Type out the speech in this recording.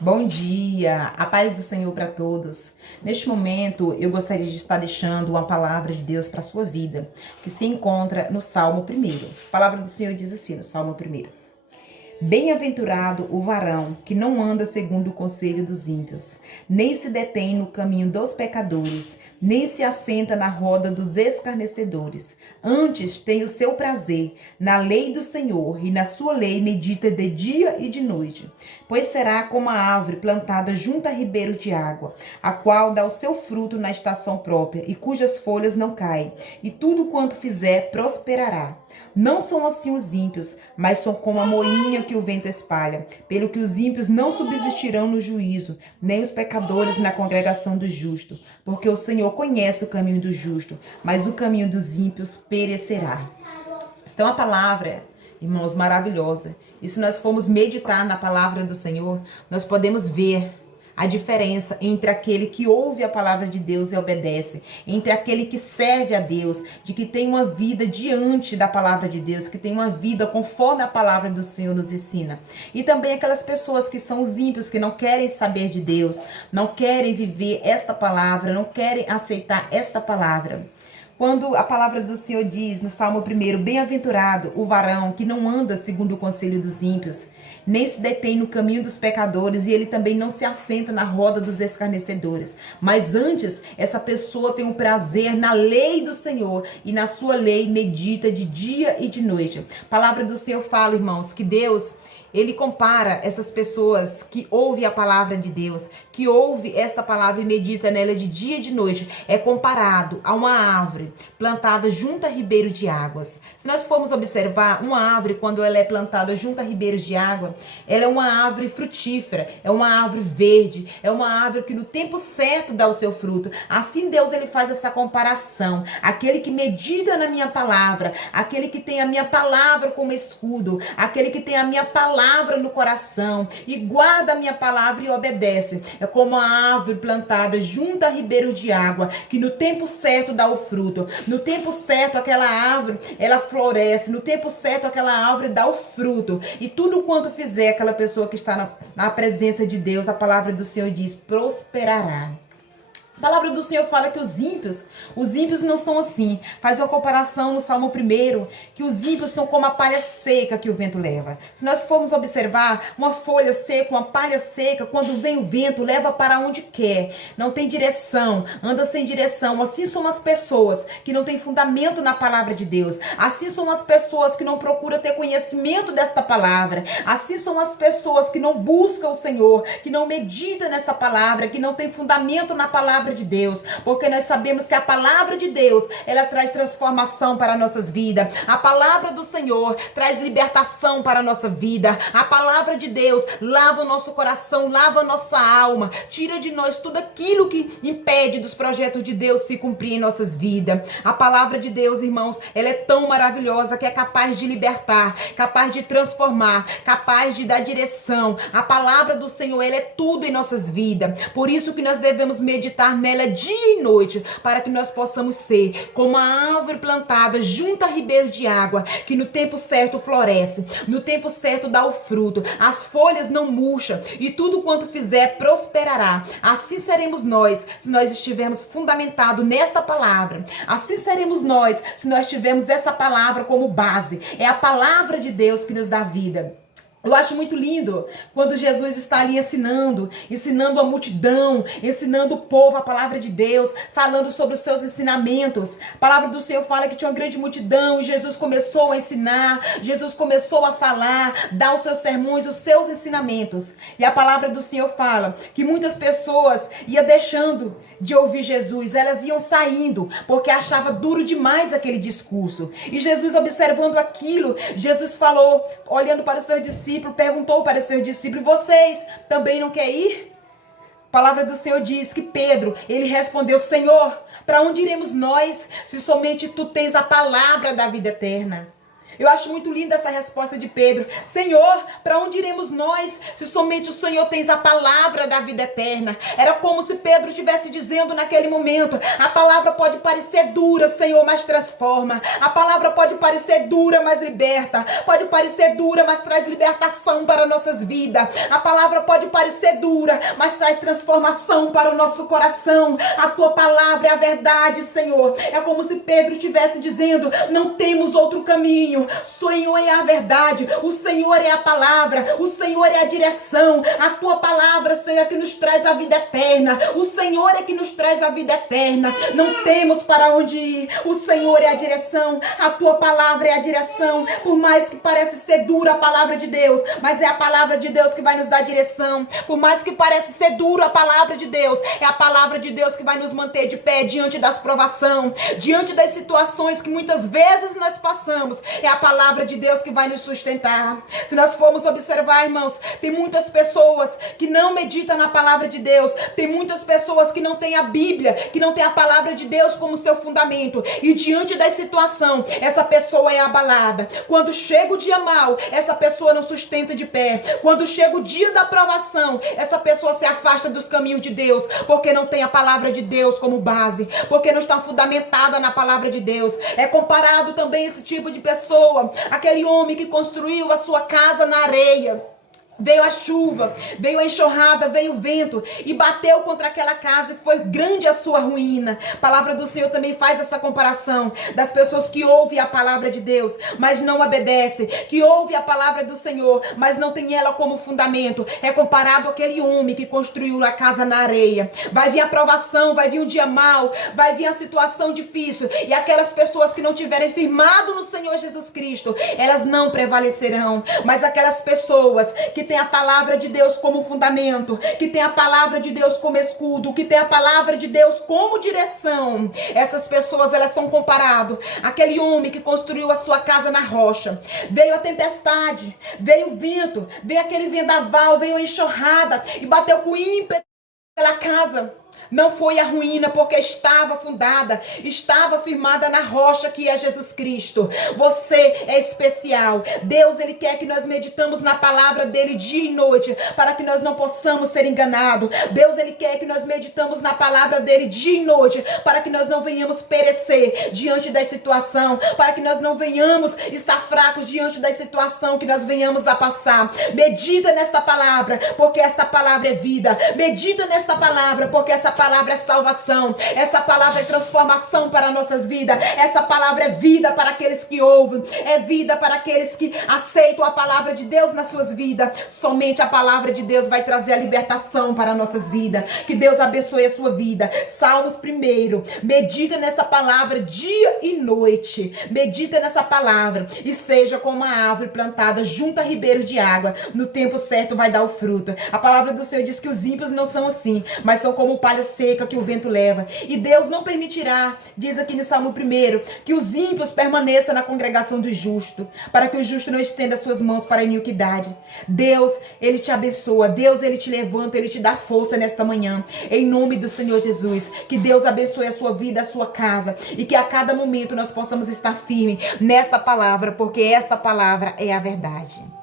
Bom dia, a paz do Senhor para todos. Neste momento, eu gostaria de estar deixando uma palavra de Deus para a sua vida, que se encontra no Salmo 1. A palavra do Senhor diz assim, no Salmo 1. Bem-aventurado o varão que não anda segundo o conselho dos ímpios, nem se detém no caminho dos pecadores, nem se assenta na roda dos escarnecedores. Antes tem o seu prazer na lei do Senhor, e na sua lei medita de dia e de noite. Pois será como a árvore plantada junto a ribeiro de água, a qual dá o seu fruto na estação própria, e cujas folhas não caem, e tudo quanto fizer prosperará. Não são assim os ímpios, mas são como a moinha que o vento espalha. Pelo que os ímpios não subsistirão no juízo, nem os pecadores na congregação dos justos. Porque o Senhor conhece o caminho do justo, mas o caminho dos ímpios perecerá. Esta é uma palavra, irmãos, maravilhosa. E se nós formos meditar na palavra do Senhor, nós podemos ver a diferença entre aquele que ouve a palavra de Deus e obedece, entre aquele que serve a Deus, de que tem uma vida diante da palavra de Deus, que tem uma vida conforme a palavra do Senhor nos ensina. E também aquelas pessoas que são os ímpios, que não querem saber de Deus, não querem viver esta palavra, não querem aceitar esta palavra. Quando a palavra do Senhor diz no Salmo 1, bem-aventurado o varão que não anda segundo o conselho dos ímpios, nem se detém no caminho dos pecadores, e ele também não se assenta na roda dos escarnecedores. Mas antes, essa pessoa tem o prazer na lei do Senhor, e na sua lei medita de dia e de noite. A palavra do Senhor fala, irmãos, que Deus, ele compara essas pessoas que ouvem a palavra de Deus, que ouve esta palavra e medita nela de dia e de noite, é comparado a uma árvore plantada junto a ribeiro de águas. Se nós formos observar, uma árvore, quando ela é plantada junto a ribeiros de água, ela é uma árvore frutífera, é uma árvore verde, é uma árvore que no tempo certo dá o seu fruto. Assim Deus, ele faz essa comparação. Aquele que medita na minha palavra, aquele que tem a minha palavra como escudo, aquele que tem a minha palavra no coração e guarda a minha palavra e obedece. É como a árvore plantada junto a ribeiro de água, que no tempo certo dá o fruto. No tempo certo aquela árvore, ela floresce. No tempo certo aquela árvore dá o fruto. E tudo quanto fizer aquela pessoa que está na presença de Deus, a palavra do Senhor diz, prosperará. A palavra do Senhor fala que os ímpios não são assim. Faz uma comparação no Salmo 1, que os ímpios são como a palha seca que o vento leva. Se nós formos observar, uma folha seca, uma palha seca, quando vem o vento, leva para onde quer. Não tem direção, anda sem direção. Assim são as pessoas que não têm fundamento na palavra de Deus. Assim são as pessoas que não procuram ter conhecimento desta palavra. Assim são as pessoas que não buscam o Senhor, que não meditam nesta palavra, que não têm fundamento na palavra de Deus, porque nós sabemos que a palavra de Deus, ela traz transformação para nossas vidas. A palavra do Senhor traz libertação para a nossa vida. A palavra de Deus lava o nosso coração, lava a nossa alma, tira de nós tudo aquilo que impede dos projetos de Deus se cumprir em nossas vidas. A palavra de Deus, irmãos, ela é tão maravilhosa que é capaz de libertar, capaz de transformar, capaz de dar direção. A palavra do Senhor, ela é tudo em nossas vidas. Por isso que nós devemos meditar nela dia e noite, para que nós possamos ser como uma árvore plantada junto a ribeiro de água, que no tempo certo floresce, no tempo certo dá o fruto, as folhas não murcham, e tudo quanto fizer prosperará. Assim seremos nós, se nós estivermos fundamentados nesta palavra. Assim seremos nós, se nós tivermos essa palavra como base. É a palavra de Deus que nos dá vida. Eu acho muito lindo quando Jesus está ali ensinando a multidão, ensinando o povo a palavra de Deus, falando sobre os seus ensinamentos. A palavra do Senhor fala que tinha uma grande multidão e Jesus começou a ensinar, Jesus começou a falar, dar os seus sermões, os seus ensinamentos. E a palavra do Senhor fala que muitas pessoas iam deixando de ouvir Jesus, elas iam saindo porque achava duro demais aquele discurso. E Jesus, observando aquilo, Jesus falou, olhando para os seus discípulos, perguntou para os seus discípulos, vocês também não querem ir? A palavra do Senhor diz que Pedro, ele respondeu, Senhor, para onde iremos nós, se somente tu tens a palavra da vida eterna? Eu acho muito linda essa resposta de Pedro. Senhor, para onde iremos nós, se somente o Senhor tens a palavra da vida eterna? Era como se Pedro estivesse dizendo naquele momento, a palavra pode parecer dura, Senhor, mas transforma. A palavra pode parecer dura, mas liberta. Pode parecer dura, mas traz libertação para nossas vidas. A palavra pode parecer dura, mas traz transformação para o nosso coração. A tua palavra é a verdade, Senhor. É como se Pedro estivesse dizendo, não temos outro caminho. O Senhor é a verdade, o Senhor é a palavra, o Senhor é a direção. A tua palavra, Senhor, é que nos traz a vida eterna. O Senhor é que nos traz a vida eterna. Não temos para onde ir. O Senhor é a direção, a tua palavra é a direção. Por mais que pareça ser dura a palavra de Deus, mas é a palavra de Deus que vai nos dar direção. Por mais que pareça ser dura a palavra de Deus, é a palavra de Deus que vai nos manter de pé diante das provações, diante das situações que muitas vezes nós passamos. É a palavra de Deus que vai nos sustentar. Se nós formos observar, irmãos, tem muitas pessoas que não meditam na palavra de Deus. Tem muitas pessoas que não têm a Bíblia, que não têm a palavra de Deus como seu fundamento. E diante da situação, essa pessoa é abalada. Quando chega o dia mau, essa pessoa não sustenta de pé. Quando chega o dia da provação, essa pessoa se afasta dos caminhos de Deus, porque não tem a palavra de Deus como base, porque não está fundamentada na palavra de Deus. É comparado também esse tipo de pessoa, aquele homem que construiu a sua casa na areia. Veio a chuva, veio a enxurrada, veio o vento e bateu contra aquela casa e foi grande a sua ruína. A palavra do Senhor também faz essa comparação das pessoas que ouvem a palavra de Deus, mas não obedecem, que ouvem a palavra do Senhor, mas não tem ela como fundamento. É comparado àquele homem que construiu a casa na areia. Vai vir a provação, vai vir um dia mau, vai vir a situação difícil e aquelas pessoas que não tiverem firmado no Senhor Jesus Cristo, elas não prevalecerão. Mas aquelas pessoas que tem a palavra de Deus como fundamento, que tem a palavra de Deus como escudo, que tem a palavra de Deus como direção, essas pessoas, elas são comparadas àquele homem que construiu a sua casa na rocha. Veio a tempestade, veio o vento, veio aquele vendaval, veio a enxurrada e bateu com ímpeto naquela casa. Não foi a ruína, porque estava fundada, estava firmada na rocha que é Jesus Cristo. Você é especial. Deus, Ele quer que nós meditamos na palavra dEle dia e noite, para que nós não possamos ser enganados. Deus, Ele quer que nós meditamos na palavra dEle dia e noite, para que nós não venhamos perecer diante da situação, para que nós não venhamos estar fracos diante da situação que nós venhamos a passar. Medita nesta palavra, porque esta palavra é vida. Medita nesta palavra, porque essa palavra é salvação, essa palavra é transformação para nossas vidas, essa palavra é vida para aqueles que ouvem, é vida para aqueles que aceitam a palavra de Deus nas suas vidas. Somente a palavra de Deus vai trazer a libertação para nossas vidas. Que Deus abençoe a sua vida. Salmos 1, medita nessa palavra dia e noite, medita nessa palavra e seja como uma árvore plantada junto a ribeiro de água, no tempo certo vai dar o fruto. A palavra do Senhor diz que os ímpios não são assim, mas são como palha seca que o vento leva. E Deus não permitirá, diz aqui no Salmo 1, que os ímpios permaneçam na congregação dos justos, para que o justo não estenda suas mãos para a iniquidade. Deus, Ele te abençoa. Deus, Ele te levanta, Ele te dá força nesta manhã. Em nome do Senhor Jesus. Que Deus abençoe a sua vida, a sua casa. E que a cada momento nós possamos estar firmes nesta palavra, porque esta palavra é a verdade.